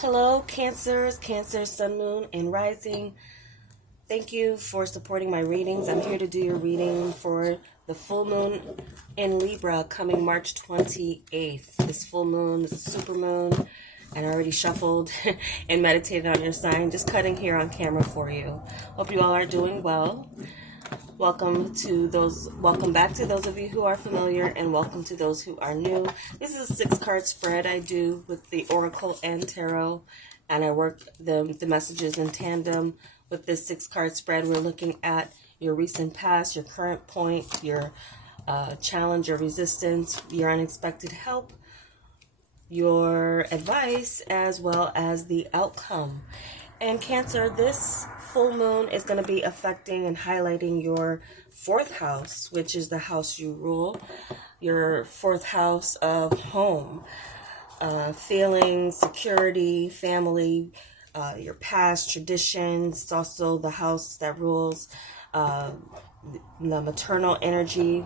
Hello, Cancers, Cancer, Sun, Moon, and Rising. Thank you for supporting my readings. I'm here to do your reading for the full moon in Libra coming March 28th. This full moon is a super moon, and I already shuffled and meditated on your sign. Just cutting here on camera for you. Hope you all are doing well. Welcome back to those of you who are familiar, and welcome to those who are new. This is a 6-card spread I do with the Oracle and Tarot, and I work the messages in tandem with this 6-card spread. We're looking at your recent past, your current point, your challenge, your resistance, your unexpected help, your advice, as well as the outcome. And Cancer, this full moon is going to be affecting and highlighting your 4th house, which is the house you rule, your 4th house of home, feelings, security, family, your past traditions. It's also the house that rules the maternal energy.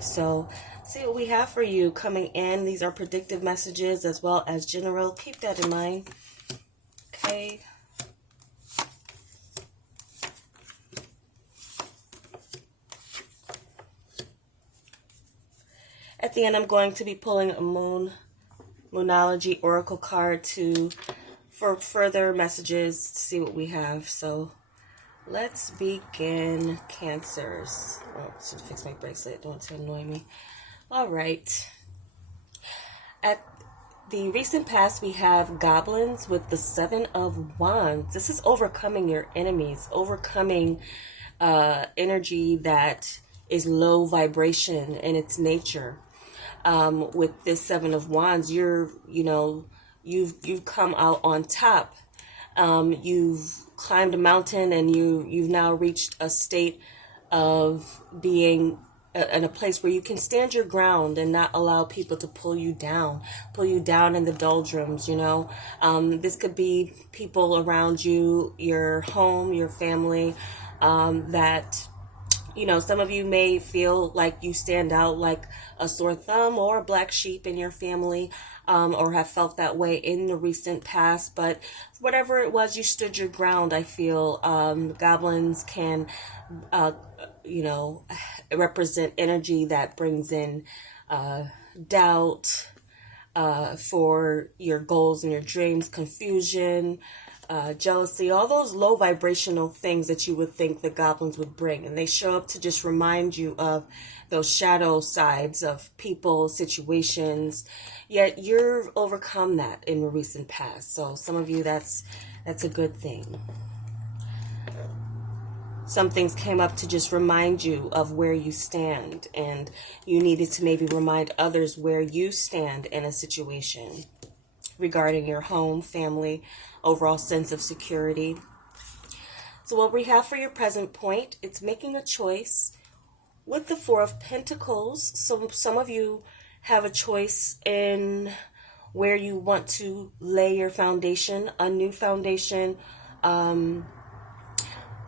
So see what we have for you coming in. These are predictive messages as well as general. Keep that in mind. Okay. At the end, I'm going to be pulling a Moonology Oracle card for further messages to see what we have. So let's begin, Cancers. Oh, I should fix my bracelet. Don't want to annoy me. All right. At the recent past, we have goblins with the 7 of Wands. This is overcoming your enemies, overcoming energy that is low vibration in its nature. With this 7 of Wands, you've come out on top. You've climbed a mountain, and you've now reached a state of being in a place where you can stand your ground and not allow people to pull you down in the doldrums. This could be people around you, your home, your family, that some of you may feel like you stand out like a sore thumb or a black sheep in your family, or have felt that way in the recent past. But whatever it was, you stood your ground. I feel goblins can represent energy that brings in doubt for your goals and your dreams, confusion, jealousy, all those low vibrational things that you would think the goblins would bring. And they show up to just remind you of those shadow sides of people, situations, yet you've overcome that in the recent past. So some of you, that's a good thing. Some things came up to just remind you of where you stand, and you needed to maybe remind others where you stand in a situation regarding your home, family, overall sense of security. So what we have for your present point, it's making a choice with the 4 of Pentacles. So some of you have a choice in where you want to lay your foundation, a new foundation. Some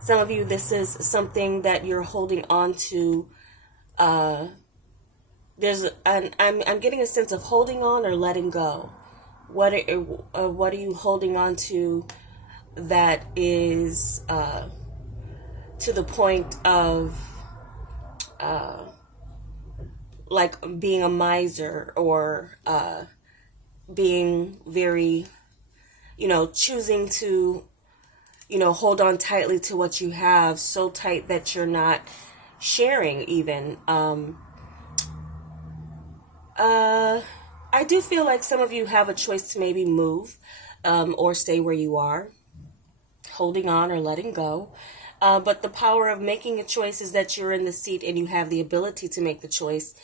of you, this is something that you're holding on to. I'm getting a sense of holding on or letting go. What are you holding on to that is to the point of like being a miser, or being very, choosing to hold on tightly to what you have, so tight that you're not sharing even. I do feel like some of you have a choice to maybe move or stay where you are, holding on or letting go. But the power of making a choice is that you're in the seat and you have the ability to make the choice.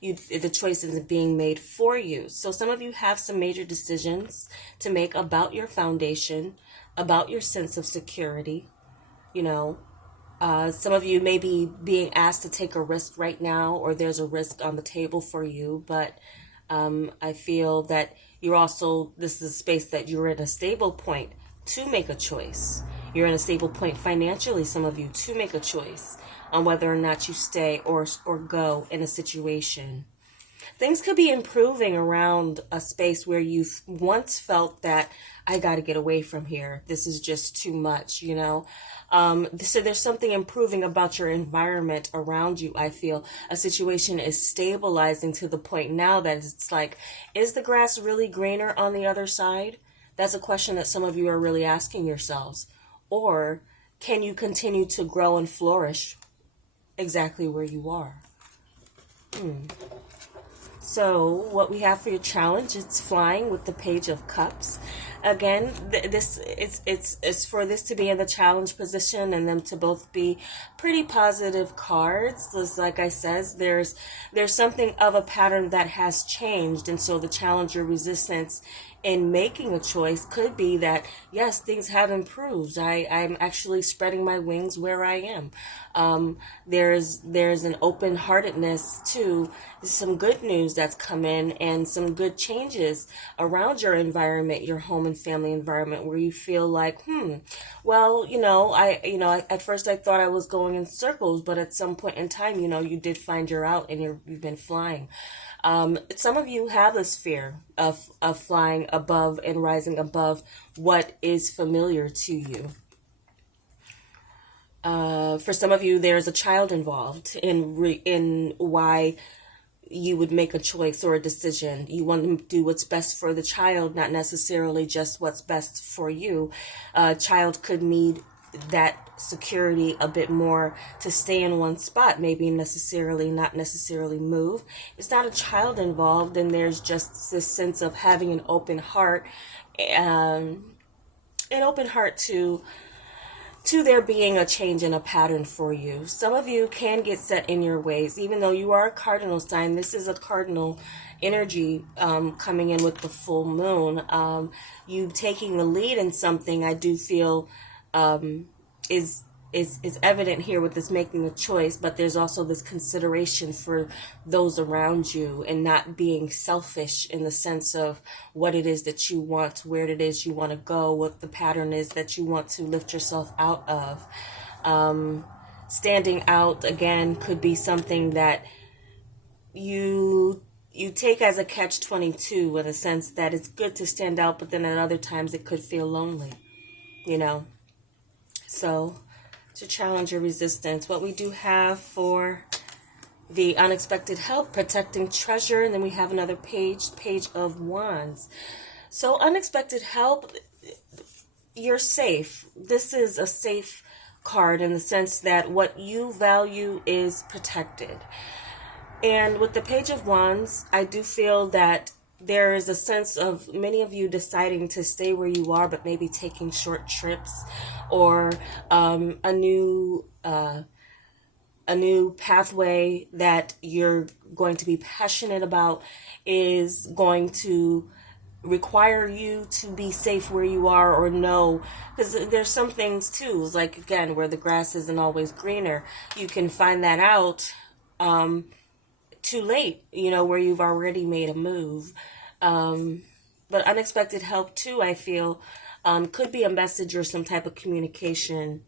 The choice isn't being made for you. So some of you have some major decisions to make about your foundation, about your sense of security. Some of you may be being asked to take a risk right now, or there's a risk on the table for you. But I feel that this is a space that you're in a stable point to make a choice. You're in a stable point financially, some of you, to make a choice on whether or not you stay or go in a situation. things could be improving around a space where you've once felt that I got to get away from here. This is just too much, you know? So there's something improving about your environment around you. I feel a situation is stabilizing to the point now that it's like, is the grass really greener on the other side? That's a question that some of you are really asking yourselves. Or can you continue to grow and flourish exactly where you are? So what we have for your challenge, it's flying with the Page of Cups. Again, this it's for this to be in the challenge position and them to both be pretty positive cards. Just like I says, there's something of a pattern that has changed, and so the challenge or resistance in making a choice could be that yes, things have improved. I'm actually spreading my wings where I am. There's an open-heartedness to some good news that's come in and some good changes around your environment, your home and family environment, where you feel like, well, at first I thought I was going in circles, but at some point in time, you did find your out and you've been flying. Some of you have this fear of flying above and rising above what is familiar to you. For some of you, there's a child involved in why you would make a choice or a decision. You want to do what's best for the child, not necessarily just what's best for you. A child could need that security a bit more to stay in one spot, maybe not necessarily move. It's not a child involved, and there's just this sense of having an open heart, to there being a change in a pattern for you. Some of you can get set in your ways, even though you are a cardinal sign. This is a cardinal energy coming in with the full moon. You taking the lead in something, I do feel is evident here with this making a choice, but there's also this consideration for those around you and not being selfish in the sense of what it is that you want, where it is you want to go, what the pattern is that you want to lift yourself out of. Standing out, again, could be something that you take as a catch-22 in a sense that it's good to stand out, but then at other times it could feel lonely, So to challenge your resistance, what we do have for the unexpected help, protecting treasure, and then we have another page of wands. So unexpected help, you're safe. This is a safe card in the sense that what you value is protected. And with the Page of Wands, I do feel that there is a sense of many of you deciding to stay where you are, but maybe taking short trips, or a new pathway that you're going to be passionate about is going to require you to be safe where you are, or know, because there's some things too, like again, where the grass isn't always greener. You can find that out too late, where you've already made a move. But unexpected help too, I feel, could be a message or some type of communication.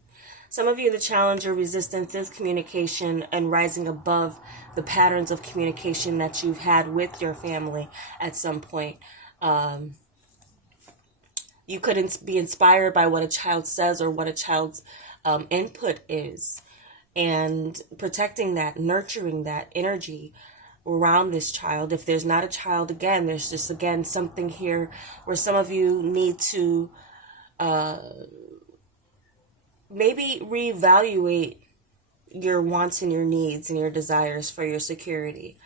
Some of you, the challenge or resistance is communication and rising above the patterns of communication that you've had with your family at some point. You could be inspired by what a child says or what a child's input is, and protecting that, nurturing that energy around this child. If there's not a child, again, there's just, again, something here where some of you need to maybe reevaluate your wants and your needs and your desires for your security.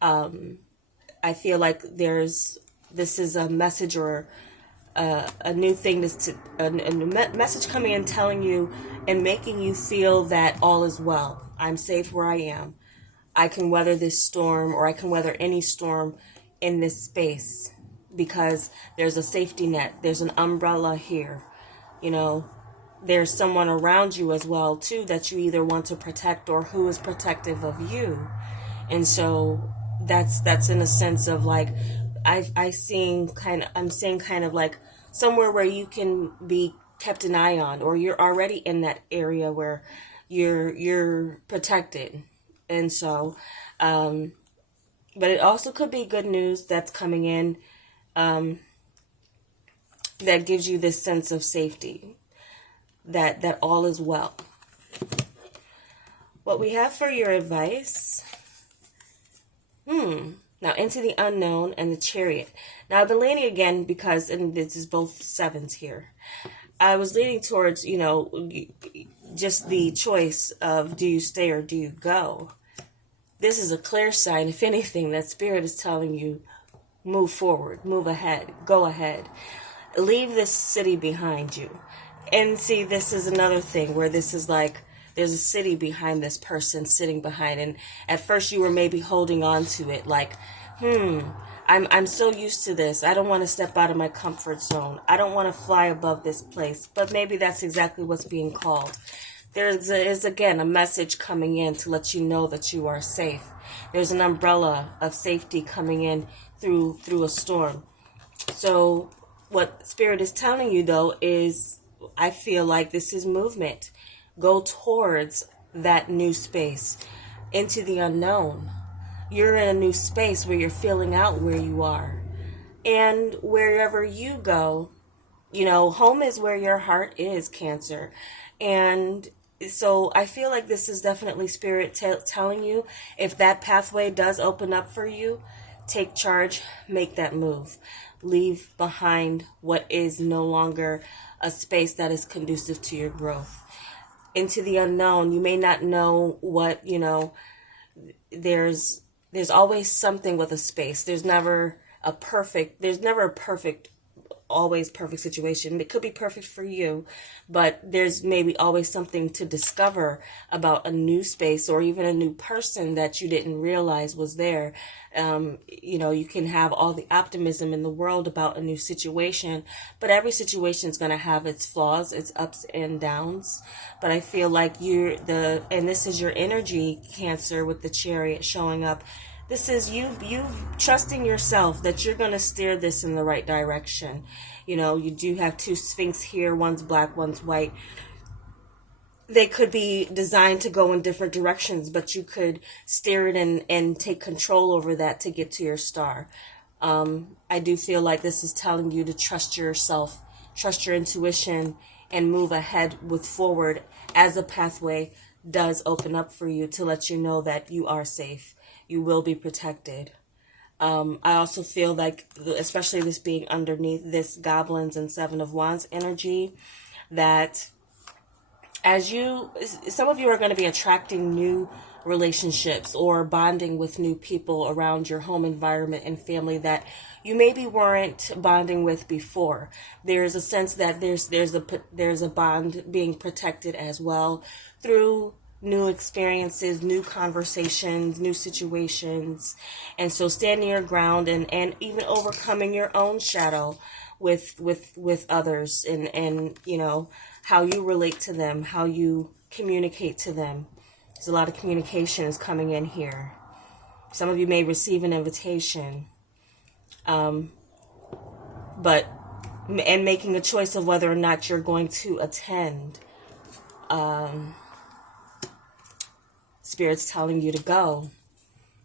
I feel like this is a message or a new thing, a message coming and telling you and making you feel that all is well. I'm safe where I am. I can weather this storm, or I can weather any storm in this space because there's a safety net. There's an umbrella here. There's someone around you as well too that you either want to protect or who is protective of you. And so that's in a sense of like, I'm seeing kind of like somewhere where you can be kept an eye on, or you're already in that area where you're protected. And so But it also could be good news that's coming in, that gives you this sense of safety, that all is well. What we have for your advice, now into the unknown and the Chariot. Now I've been leaning again because, and this is both sevens here, I was leaning towards, just the choice of do you stay or do you go. This is a clear sign, if anything, that Spirit is telling you, move forward, move ahead, go ahead. Leave this city behind you. And see, this is another thing where this is like, there's a city behind this person sitting behind. And at first you were maybe holding on to it like, I'm so used to this. I don't want to step out of my comfort zone. I don't want to fly above this place. But maybe that's exactly what's being called. There is again a message coming in to let you know that you are safe. There's an umbrella of safety coming in through a storm. So what Spirit is telling you, though, is I feel like this is movement. Go towards that new space, into the unknown. You're in a new space where you're feeling out where you are. And wherever you go, home is where your heart is, Cancer. And so I feel like this is definitely Spirit telling you, if that pathway does open up for you, take charge, make that move. Leave behind what is no longer a space that is conducive to your growth. Into the unknown, you may not know what, there's always something with a space. There's never a perfect, always perfect situation. It could be perfect for you, but there's maybe always something to discover about a new space or even a new person that you didn't realize was there. You can have all the optimism in the world about a new situation, but every situation is going to have its flaws, its ups and downs. But I feel like and this is your energy, Cancer, with the Chariot showing up. This is you trusting yourself that you're going to steer this in the right direction. You do have two Sphinx here. One's black, one's white. They could be designed to go in different directions, but you could steer it and take control over that to get to your star. I do feel like this is telling you to trust yourself, trust your intuition, and move ahead with forward as a pathway does open up for you to let you know that you are safe. You will be protected. I also feel like, especially this being underneath this Goblins and Seven of Wands energy, that some of you are going to be attracting new relationships or bonding with new people around your home environment and family that you maybe weren't bonding with before. There's a sense that there's a bond being protected as well through new experiences, new conversations, new situations. And so standing your ground and even overcoming your own shadow with others and how you relate to them, how you communicate to them. There's a lot of communications coming in here. Some of you may receive an invitation, but making a choice of whether or not you're going to attend. Spirit's telling you to go.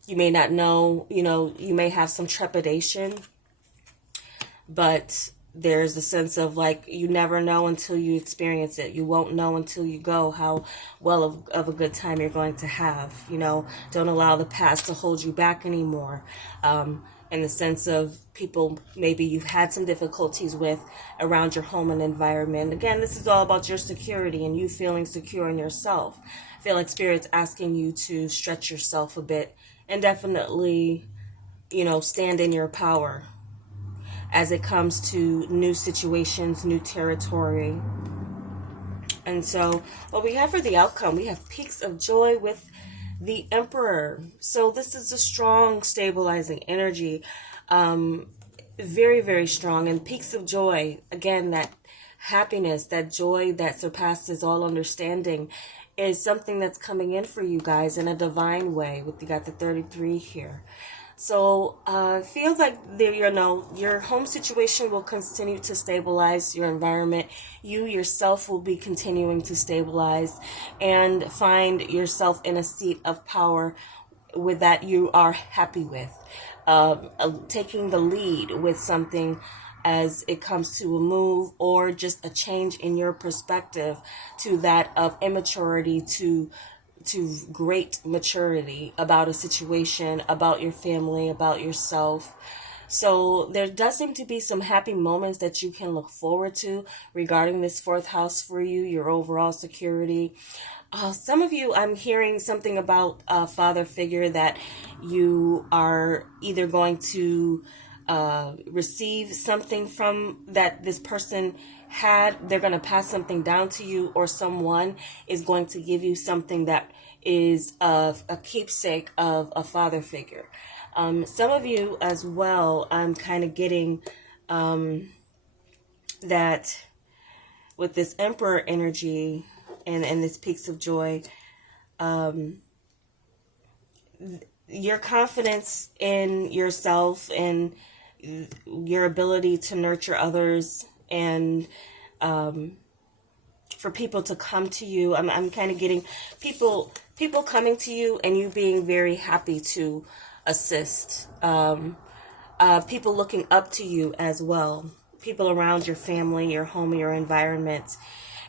You may not know, you may have some trepidation, but there's a sense of like, you never know until you experience it. You won't know until you go how well of a good time you're going to have. Don't allow the past to hold you back anymore. In the sense of people maybe you've had some difficulties with around your home and environment. Again, this is all about your security and you feeling secure in yourself. I feel like Spirit's asking you to stretch yourself a bit and definitely, stand in your power as it comes to new situations, new territory. And so what we have for the outcome, we have peaks of joy with the Emperor. So this is a strong, stabilizing energy. Very, very strong. And peaks of joy, again, that happiness, that joy that surpasses all understanding is something that's coming in for you guys in a divine way. You got the 33 here. So feel like your home situation will continue to stabilize your environment. You yourself will be continuing to stabilize and find yourself in a seat of power with that you are happy with, taking the lead with something as it comes to a move or just a change in your perspective to that of immaturity to great maturity about a situation, about your family, about yourself. So there does seem to be some happy moments that you can look forward to regarding this fourth house for you, your overall security. Some of you, I'm hearing something about a father figure that you are either going to receive something from that this person had. They're going to pass something down to you, or someone is going to give you something that is of a keepsake of a father figure. Some of you as well, I'm kind of getting that with this Emperor energy and this Peaks of Joy, your confidence in yourself and your ability to nurture others, and for people to come to you. I'm kind of getting people coming to you and you being very happy to assist. People looking up to you as well. People around your family, your home, your environment.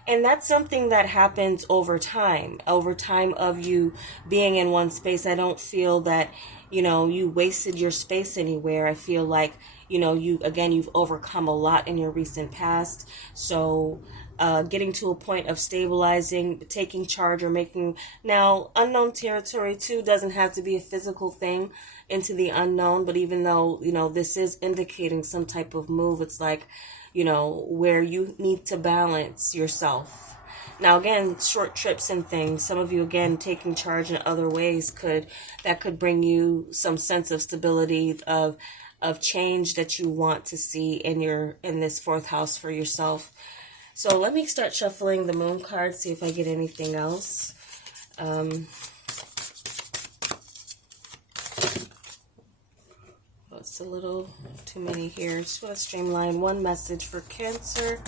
And that's something that happens over time of you being in one space. I don't feel that, you wasted your space anywhere. I feel like, you've overcome a lot in your recent past. So, getting to a point of stabilizing, taking charge, or making now unknown territory too doesn't have to be a physical thing into the unknown. But even though, this is indicating some type of move, it's like, where you need to balance yourself. Now, again, short trips and things, some of you, again, taking charge in other ways could bring you some sense of stability, of change that you want to see in this fourth house for yourself. So let me start shuffling the moon card, see if I get anything else. It's a little too many here. Just want to streamline one message for Cancer.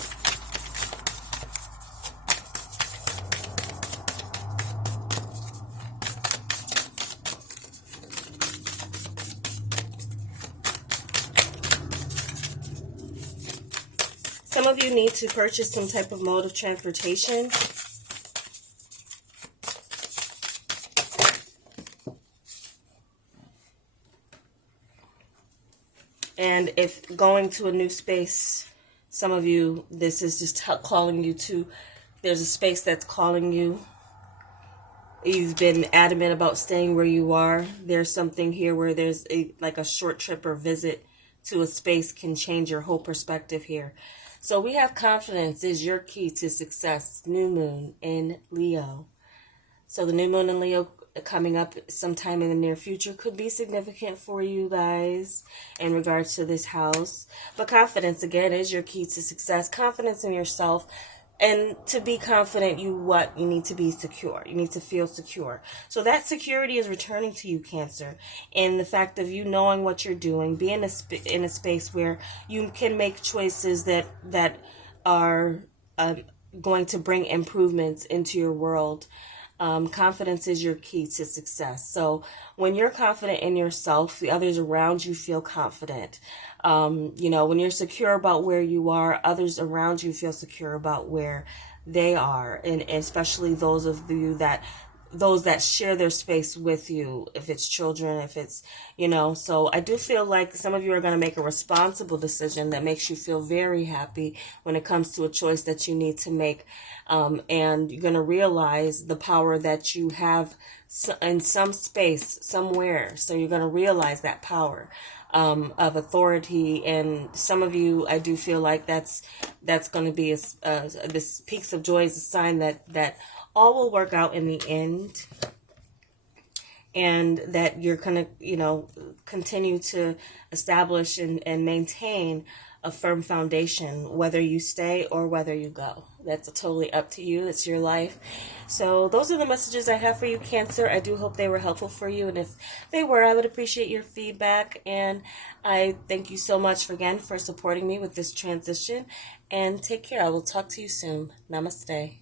Some of you need to purchase some type of mode of transportation. And if going to a new space, some of you, this is just calling you to, there's a space that's calling you. You've been adamant about staying where you are. There's something here where there's like a short trip or visit to a space can change your whole perspective here. So we have confidence is your key to success. New moon in Leo. So the new moon in Leo coming up sometime in the near future could be significant for you guys in regards to this house. But confidence, again, is your key to success. Confidence in yourself. And to be confident, you need to be secure. You need to feel secure. So that security is returning to you, Cancer. And the fact of you knowing what you're doing, being in a space where you can make choices that are going to bring improvements into your world. Confidence is your key to success. So when you're confident in yourself, the others around you feel confident. When you're secure about where you are, others around you feel secure about where they are. And especially those of you those that share their space with you, if it's children, if it's, so I do feel like some of you are going to make a responsible decision that makes you feel very happy when it comes to a choice that you need to make. And you're going to realize the power that you have in some space, somewhere. So you're going to realize that power of authority. And some of you, I do feel like that's going to be this Peaks of Joy is a sign that all will work out in the end, and that you're going to, continue to establish and maintain a firm foundation, whether you stay or whether you go. That's totally up to you. It's your life. So those are the messages I have for you, Cancer. I do hope they were helpful for you. And if they were, I would appreciate your feedback. And I thank you so much again for supporting me with this transition. And take care. I will talk to you soon. Namaste.